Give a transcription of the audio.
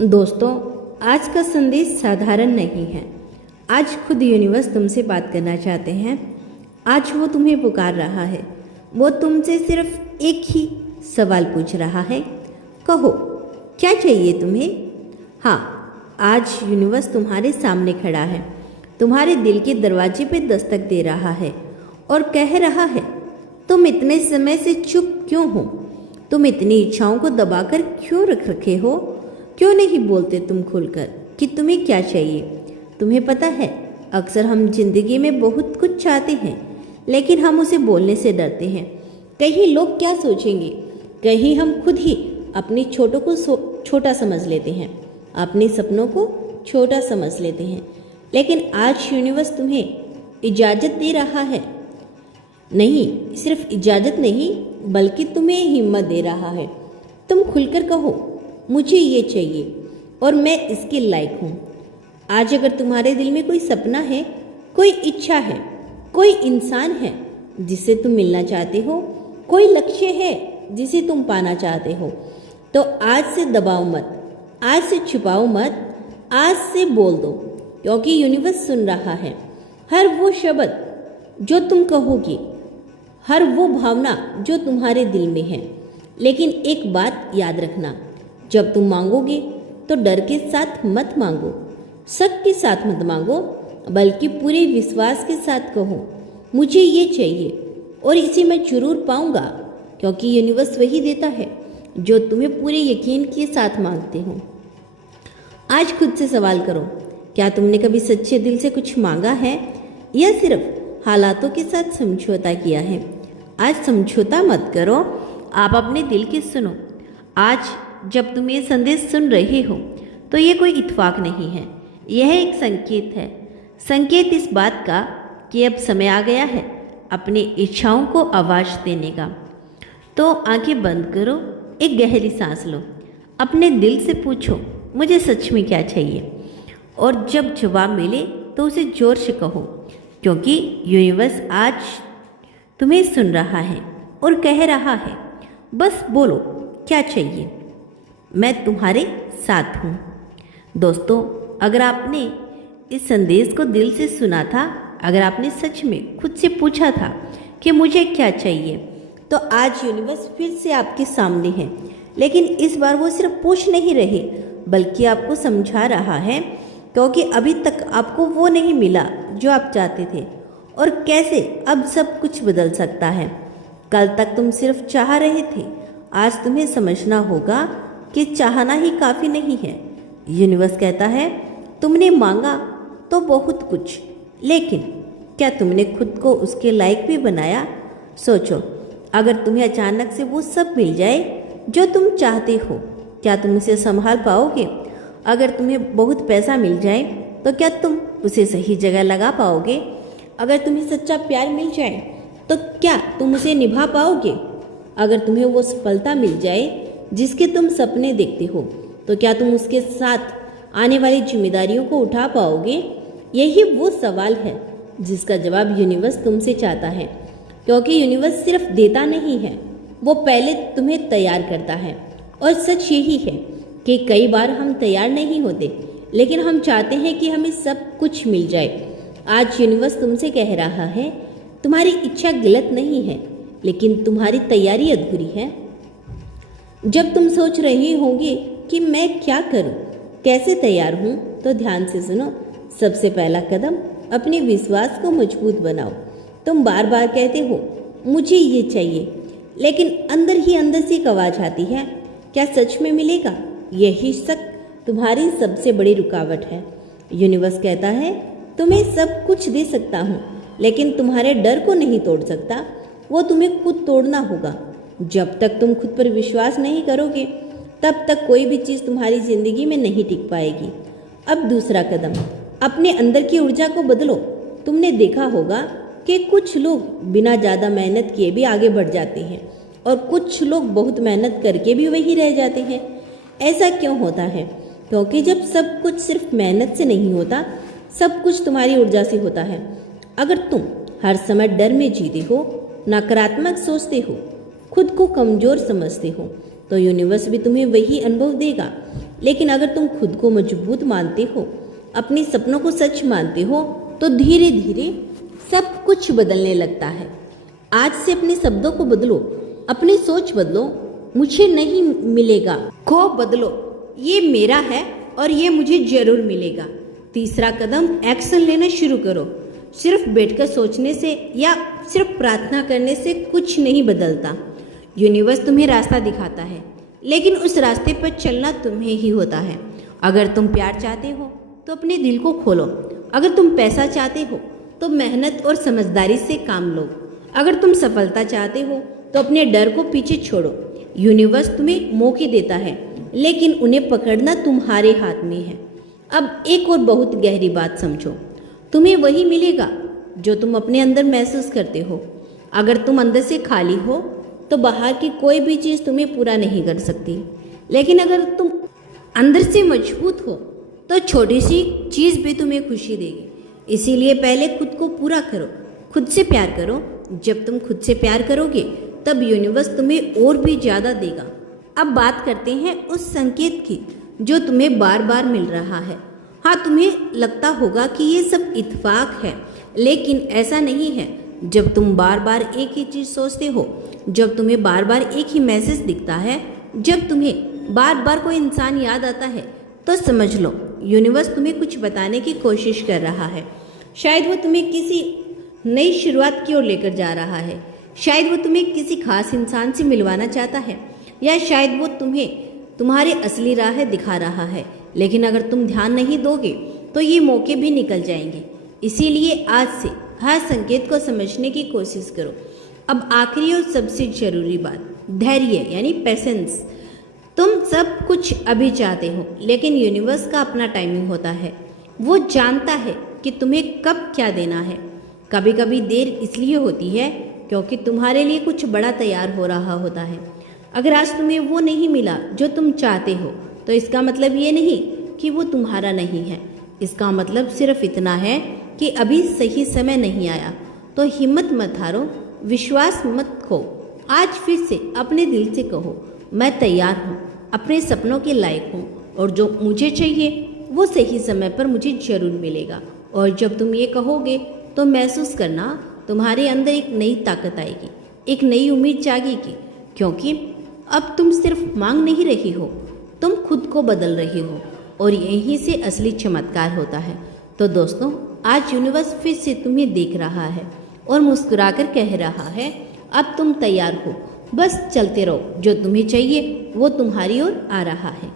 दोस्तों, आज का संदेश साधारण नहीं है। आज खुद यूनिवर्स तुमसे बात करना चाहते हैं। आज वो तुम्हें पुकार रहा है। वो तुमसे सिर्फ एक ही सवाल पूछ रहा है। कहो, क्या चाहिए तुम्हें? हाँ, आज यूनिवर्स तुम्हारे सामने खड़ा है, तुम्हारे दिल के दरवाजे पे दस्तक दे रहा है और कह रहा है, तुम इतने समय से चुप क्यों हो? तुम इतनी इच्छाओं को दबाकर क्यों रख रखे हो? क्यों नहीं बोलते तुम खुलकर कि तुम्हें क्या चाहिए? तुम्हें पता है, अक्सर हम जिंदगी में बहुत कुछ चाहते हैं, लेकिन हम उसे बोलने से डरते हैं। कहीं लोग क्या सोचेंगे, कहीं हम खुद ही अपनी छोटों को छोटा समझ लेते हैं, अपने सपनों को छोटा समझ लेते हैं। लेकिन आज यूनिवर्स तुम्हें इजाज़त दे रहा है। नहीं, सिर्फ इजाज़त नहीं, बल्कि तुम्हें हिम्मत दे रहा है। तुम खुलकर कहो, मुझे ये चाहिए और मैं इसके लायक हूँ। आज अगर तुम्हारे दिल में कोई सपना है, कोई इच्छा है, कोई इंसान है जिसे तुम मिलना चाहते हो, कोई लक्ष्य है जिसे तुम पाना चाहते हो, तो आज से दबाओ मत, आज से छुपाओ मत, आज से बोल दो, क्योंकि यूनिवर्स सुन रहा है। हर वो शब्द जो तुम कहोगे, हर वो भावना जो तुम्हारे दिल में है। लेकिन एक बात याद रखना, जब तुम मांगोगे तो डर के साथ मत मांगो, शक के साथ मत मांगो, बल्कि पूरे विश्वास के साथ कहो, मुझे ये चाहिए और इसे मैं जरूर पाऊंगा, क्योंकि यूनिवर्स वही देता है जो तुम्हें पूरे यकीन के साथ मांगते हो। आज खुद से सवाल करो, क्या तुमने कभी सच्चे दिल से कुछ मांगा है या सिर्फ हालातों के साथ समझौता किया है? आज समझौता मत करो, आप अपने दिल की सुनो। आज जब तुम ये संदेश सुन रहे हो तो ये कोई इत्तेफाक नहीं है, यह एक संकेत है। संकेत इस बात का कि अब समय आ गया है अपनी इच्छाओं को आवाज़ देने का। तो आंखें बंद करो, एक गहरी सांस लो, अपने दिल से पूछो, मुझे सच में क्या चाहिए? और जब जवाब मिले तो उसे जोर से कहो, क्योंकि यूनिवर्स आज तुम्हें सुन रहा है और कह रहा है, बस बोलो क्या चाहिए, मैं तुम्हारे साथ हूँ। दोस्तों, अगर आपने इस संदेश को दिल से सुना था, अगर आपने सच में खुद से पूछा था कि मुझे क्या चाहिए, तो आज यूनिवर्स फिर से आपके सामने है। लेकिन इस बार वो सिर्फ पूछ नहीं रहे, बल्कि आपको समझा रहा है, क्योंकि अभी तक आपको वो नहीं मिला जो आप चाहते थे, और कैसे अब सब कुछ बदल सकता है। कल तक तुम सिर्फ चाह रहे थे, आज तुम्हें समझना होगा कि चाहना ही काफ़ी नहीं है। यूनिवर्स कहता है, तुमने मांगा तो बहुत कुछ, लेकिन क्या तुमने खुद को उसके लायक भी बनाया? सोचो, अगर तुम्हें अचानक से वो सब मिल जाए जो तुम चाहते हो, क्या तुम उसे संभाल पाओगे? अगर तुम्हें बहुत पैसा मिल जाए तो क्या तुम उसे सही जगह लगा पाओगे? अगर तुम्हें सच्चा प्यार मिल जाए तो क्या तुम उसे निभा पाओगे? अगर तुम्हें वो सफलता मिल जाए जिसके तुम सपने देखते हो, तो क्या तुम उसके साथ आने वाली जिम्मेदारियों को उठा पाओगे? यही वो सवाल है जिसका जवाब यूनिवर्स तुमसे चाहता है, क्योंकि यूनिवर्स सिर्फ देता नहीं है, वो पहले तुम्हें तैयार करता है। और सच यही है कि कई बार हम तैयार नहीं होते, लेकिन हम चाहते हैं कि हमें सब कुछ मिल जाए। आज यूनिवर्स तुमसे कह रहा है, तुम्हारी इच्छा गलत नहीं है, लेकिन तुम्हारी तैयारी अधूरी है। जब तुम सोच रहे होगे कि मैं क्या करूं, कैसे तैयार हूं, तो ध्यान से सुनो। सबसे पहला कदम, अपने विश्वास को मजबूत बनाओ। तुम बार बार कहते हो, मुझे ये चाहिए, लेकिन अंदर ही अंदर से एक आवाज़ आती है, क्या सच में मिलेगा? यही शक तुम्हारी सबसे बड़ी रुकावट है। यूनिवर्स कहता है, तुम्हें सब कुछ दे सकता हूँ, लेकिन तुम्हारे डर को नहीं तोड़ सकता, वो तुम्हें खुद तोड़ना होगा। जब तक तुम खुद पर विश्वास नहीं करोगे, तब तक कोई भी चीज़ तुम्हारी ज़िंदगी में नहीं टिक पाएगी। अब दूसरा कदम, अपने अंदर की ऊर्जा को बदलो। तुमने देखा होगा कि कुछ लोग बिना ज़्यादा मेहनत किए भी आगे बढ़ जाते हैं, और कुछ लोग बहुत मेहनत करके भी वहीं रह जाते हैं। ऐसा क्यों होता है? क्योंकि जब सब कुछ सिर्फ मेहनत से नहीं होता, सब कुछ तुम्हारी ऊर्जा से होता है। अगर तुम हर समय डर में जीते हो, नकारात्मक सोचते हो, खुद को कमज़ोर समझते हो, तो यूनिवर्स भी तुम्हें वही अनुभव देगा। लेकिन अगर तुम खुद को मजबूत मानते हो, अपने सपनों को सच मानते हो, तो धीरे धीरे सब कुछ बदलने लगता है। आज से अपने शब्दों को बदलो, अपनी सोच बदलो। मुझे नहीं मिलेगा को बदलो, ये मेरा है और ये मुझे जरूर मिलेगा। तीसरा कदम, एक्शन लेना शुरू करो। सिर्फ बैठकर सोचने से या सिर्फ प्रार्थना करने से कुछ नहीं बदलता। यूनिवर्स तुम्हें रास्ता दिखाता है, लेकिन उस रास्ते पर चलना तुम्हें ही होता है। अगर तुम प्यार चाहते हो तो अपने दिल को खोलो। अगर तुम पैसा चाहते हो तो मेहनत और समझदारी से काम लो। अगर तुम सफलता चाहते हो तो अपने डर को पीछे छोड़ो। यूनिवर्स तुम्हें मौके देता है, लेकिन उन्हें पकड़ना तुम्हारे हाथ में है। अब एक और बहुत गहरी बात समझो, तुम्हें वही मिलेगा जो तुम अपने अंदर महसूस करते हो। अगर तुम अंदर से खाली हो तो बाहर की कोई भी चीज़ तुम्हें पूरा नहीं कर सकती, लेकिन अगर तुम अंदर से मजबूत हो तो छोटी सी चीज़ भी तुम्हें खुशी देगी। इसीलिए पहले खुद को पूरा करो, खुद से प्यार करो। जब तुम खुद से प्यार करोगे तब यूनिवर्स तुम्हें और भी ज़्यादा देगा। अब बात करते हैं उस संकेत की जो तुम्हें बार बार मिल रहा है। हाँ, तुम्हें लगता होगा कि ये सब इत्तेफाक है, लेकिन ऐसा नहीं है। जब तुम बार बार एक ही चीज़ सोचते हो, जब तुम्हें बार बार एक ही मैसेज दिखता है, जब तुम्हें बार बार कोई इंसान याद आता है, तो समझ लो यूनिवर्स तुम्हें कुछ बताने की कोशिश कर रहा है। शायद वो तुम्हें किसी नई शुरुआत की ओर लेकर जा रहा है, शायद वो तुम्हें किसी खास इंसान से मिलवाना चाहता है, या शायद वो तुम्हें तुम्हारी असली राह दिखा रहा है। लेकिन अगर तुम ध्यान नहीं दोगे तो ये मौके भी निकल जाएंगे। इसीलिए आज से हर संकेत को समझने की कोशिश करो। अब आखिरी और सबसे जरूरी बात, धैर्य यानी पेशेंस। तुम सब कुछ अभी चाहते हो, लेकिन यूनिवर्स का अपना टाइमिंग होता है। वो जानता है कि तुम्हें कब क्या देना है। कभी कभी देर इसलिए होती है क्योंकि तुम्हारे लिए कुछ बड़ा तैयार हो रहा होता है। अगर आज तुम्हें वो नहीं मिला जो तुम चाहते हो, तो इसका मतलब ये नहीं कि वो तुम्हारा नहीं है। इसका मतलब सिर्फ इतना है कि अभी सही समय नहीं आया। तो हिम्मत मत हारो, विश्वास मत खो। आज फिर से अपने दिल से कहो, मैं तैयार हूँ, अपने सपनों के लायक हूँ, और जो मुझे चाहिए वो सही समय पर मुझे जरूर मिलेगा। और जब तुम ये कहोगे तो महसूस करना तुम्हारे अंदर एक नई ताकत आएगी, एक नई उम्मीद जागेगी। क्योंकि अब तुम सिर्फ मांग नहीं रही हो, तुम खुद को बदल रही हो, और यहीं से असली चमत्कार होता है। तो दोस्तों, आज यूनिवर्स फिर से तुम्हें देख रहा है और मुस्कुराकर कह रहा है, अब तुम तैयार हो, बस चलते रहो। जो तुम्हें चाहिए वो तुम्हारी ओर आ रहा है।